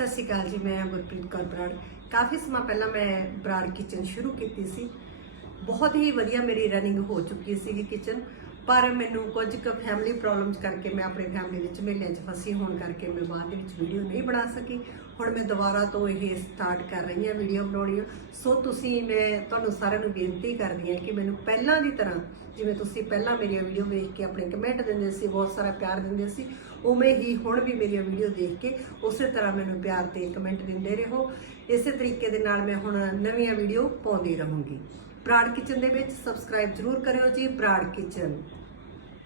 सत श्री अकाल जी। मैं गुरप्रीत कौर बराड़। काफ़ी समा पहला मैं बराड़ किचन शुरू की सी। बहुत ही वधिया मेरी रनिंग हो चुकी सी किचन, पर मैनू कुछ फैमिली प्रॉब्लम्स करके मैं अपनी फैमिली मेलियां फसी होने करके मैं बाद वीडियो नहीं बना सकी। हुण मैं दोबारा तो ये स्टार्ट कर रही हाँ वीडियो बनाउणियां। सो तुसी मैं तुहानूं सारिआं नूं बेनती करदी हाँ कि मैनूं पहलां दी तरह जिवें तुसी पहलां मेरिया वीडियो देख के अपने कमेंट दिंदे सी, बहुत सारा प्यार दिंदे सी, उवें ही हुण भी मेरिया वीडियो देख के उस तरह मैनूं प्यार ते कमेंट दिंदे रहो। इस तरीके दे नाल मैं हुण नवीं वीडियो पाउंदी रहूँगी। बराड़ किचन दे विच सबसक्राइब जरूर करियो जी। बराड़ किचन।